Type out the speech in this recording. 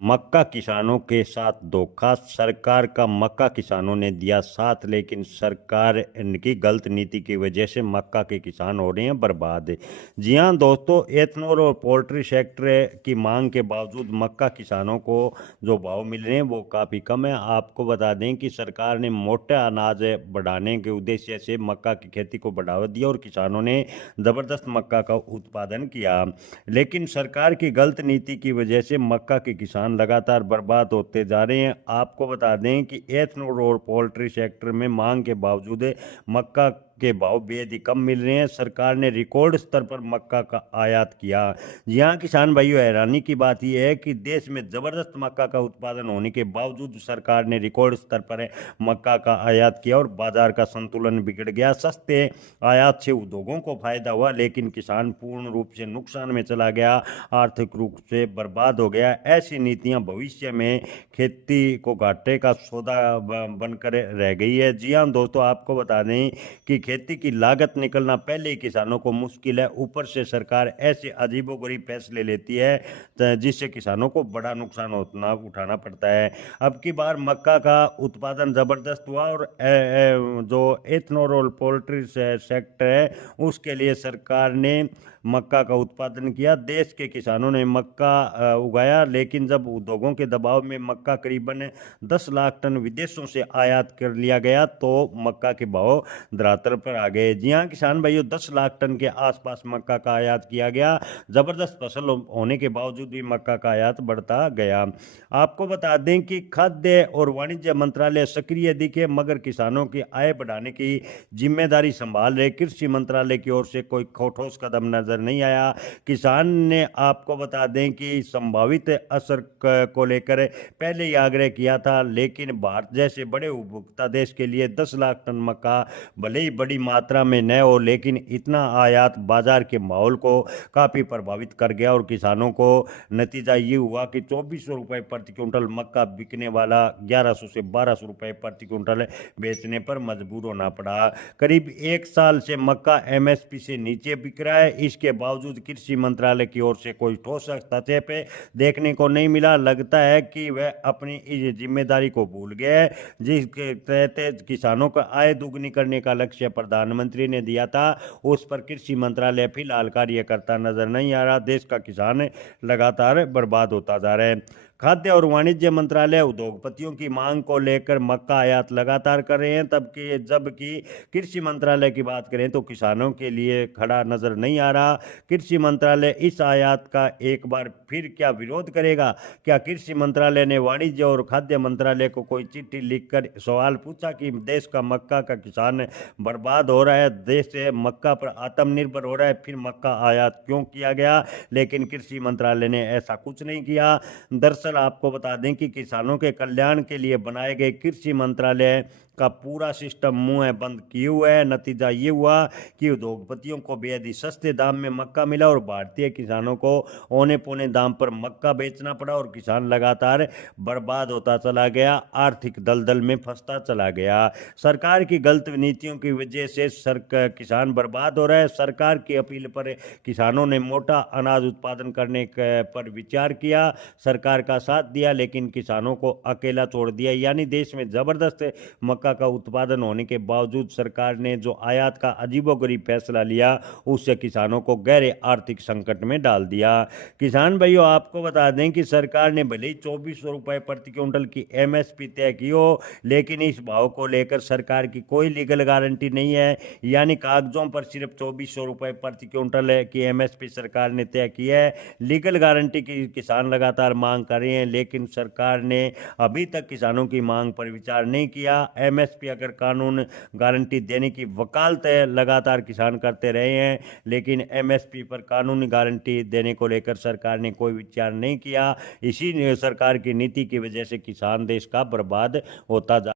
मक्का किसानों के साथ धोखा। सरकार का मक्का किसानों ने दिया साथ, लेकिन सरकार इनकी गलत नीति की वजह से मक्का के किसान हो रहे हैं बर्बाद। जी हाँ दोस्तों, एथनॉल और पोल्ट्री सेक्टर की मांग के बावजूद मक्का किसानों को जो भाव मिल रहे हैं वो काफ़ी कम है। आपको बता दें कि सरकार ने मोटा अनाज बढ़ाने के उद्देश्य से मक्का की खेती को बढ़ावा दिया और किसानों ने ज़बरदस्त मक्का का उत्पादन किया, लेकिन सरकार की गलत नीति की वजह से मक्का के किसान लगातार बर्बाद होते जा रहे हैं। आपको बता दें कि एथनॉल और पोल्ट्री सेक्टर में मांग के बावजूद मक्का के भाव बेहद ही कम मिल रहे हैं। सरकार ने रिकॉर्ड स्तर पर मक्का का आयात किया। यहाँ किसान भाइयों, हैरानी की बात यह है कि देश में जबरदस्त मक्का का उत्पादन होने के बावजूद सरकार ने रिकॉर्ड स्तर पर मक्का का आयात किया और बाजार का संतुलन बिगड़ गया। सस्ते आयात से उद्योगों को फायदा हुआ, लेकिन किसान पूर्ण रूप से नुकसान में चला गया, आर्थिक रूप से बर्बाद हो गया। ऐसी नीतियां भविष्य में खेती को घाटे का सौदा बनकर रह गई है। जी हाँ दोस्तों, आपको बता दें कि खेती की लागत निकलना पहले ही किसानों को मुश्किल है, ऊपर से सरकार ऐसे अजीबोगरीब फैसले लेती है जिससे किसानों को बड़ा नुकसान उठाना पड़ता है। अब की बार मक्का का उत्पादन जबरदस्त हुआ और जो एथनॉल और पोल्ट्री सेक्टर है उसके लिए सरकार ने मक्का का उत्पादन किया। देश के किसानों ने मक्का उगाया, लेकिन जब उद्योगों के दबाव में मक्का करीबन 10 लाख टन विदेशों से आयात कर लिया गया तो मक्का के भाव धरातल पर आ गए। जी हाँ किसान भाइयों, 10 लाख टन के आसपास मक्का का आयात किया गया। जबरदस्त फसल होने के बावजूद भी मक्का का आयात बढ़ता गया। आपको बता दें कि खाद्य और वाणिज्य मंत्रालय सक्रिय दिखे, मगर किसानों की आय बढ़ाने की जिम्मेदारी संभाल रहे कृषि मंत्रालय की ओर से कोई ठोस कदम नजर नहीं आया। किसान ने, आपको बता दें कि संभावित असर को लेकर पहले ही आग्रह किया था, लेकिन भारत जैसे बड़े उपभोक्ता देश के लिए 10 लाख टन मक्का भले ही बड़ी मात्रा में न हो, लेकिन इतना आयात बाजार के माहौल को काफी प्रभावित कर गया और किसानों को नतीजा ये हुआ कि 2400 रुपये प्रति क्विंटल मक्का बिकने वाला 1100 से 1200 रुपये प्रति क्विंटल बेचने पर मजबूर होना पड़ा। करीब एक साल से मक्का एमएसपी से नीचे बिक रहा है। इसके बावजूद कृषि मंत्रालय की ओर से कोई ठोस हस्तक्षेप देखने को नहीं मिला। लगता है कि वह अपनी इस जिम्मेदारी को भूल गए हैं जिसके तहत किसानों को आय दुगनी करने का लक्ष्य प्रधानमंत्री ने दिया था, उस पर कृषि मंत्रालय फिलहाल कार्य करता नजर नहीं आ रहा। देश का किसान लगातार बर्बाद होता जा रहा है। खाद्य और वाणिज्य मंत्रालय उद्योगपतियों की मांग को लेकर मक्का आयात लगातार कर रहे हैं, जबकि कृषि मंत्रालय की बात करें तो किसानों के लिए खड़ा नजर नहीं आ रहा। कृषि मंत्रालय इस आयात का एक बार फिर क्या विरोध करेगा? क्या कृषि मंत्रालय ने वाणिज्य और खाद्य मंत्रालय को कोई चिट्ठी लिखकर सवाल पूछा कि देश का मक्का का किसान बर्बाद हो रहा है, देश मक्का पर आत्मनिर्भर हो रहा है, फिर मक्का आयात क्यों किया गया? लेकिन कृषि मंत्रालय ने ऐसा कुछ नहीं किया। दरअसल आपको बता दें कि किसानों के कल्याण के लिए बनाए गए कृषि मंत्रालय का पूरा सिस्टम मुंह बंद किए हुए है। नतीजा ये हुआ कि उद्योगपतियों को बेहद ही सस्ते दाम में मक्का मिला और भारतीय किसानों को औने पौने दाम पर मक्का बेचना पड़ा और किसान लगातार बर्बाद होता चला गया, आर्थिक दलदल में फंसता चला गया। सरकार की गलत नीतियों की वजह से किसान बर्बाद हो रहा है। सरकार की अपील पर किसानों ने मोटा अनाज उत्पादन करने पर विचार किया, सरकार का साथ दिया, लेकिन किसानों को अकेला छोड़ दिया। यानी देश में जबरदस्त मक्का का उत्पादन होने के बावजूद सरकार ने जो आयात का अजीबोगरीब फैसला लिया उससे किसानों को गहरे आर्थिक संकट में डाल दिया। किसान भाइयों, आपको बता दें कि सरकार ने भले ही 2400 रुपये प्रति क्विंटल की एमएसपी तय की हो, लेकिन इस भाव को लेकर सरकार की कोई लीगल गारंटी नहीं है। यानी कागजों पर सिर्फ 2400 रुपये प्रति क्विंटल की एमएसपी सरकार ने तय की है। लीगल गारंटी की किसान लगातार मांग कर रहे हैं, लेकिन सरकार ने अभी तक किसानों की मांग पर विचार नहीं किया। एमएसपी अगर कानून गारंटी देने की वकालत लगातार किसान करते रहे हैं, लेकिन एमएसपी पर कानूनी गारंटी देने को लेकर सरकार ने कोई विचार नहीं किया। इसी सरकार की नीति की वजह से किसान देश का बर्बाद होता जा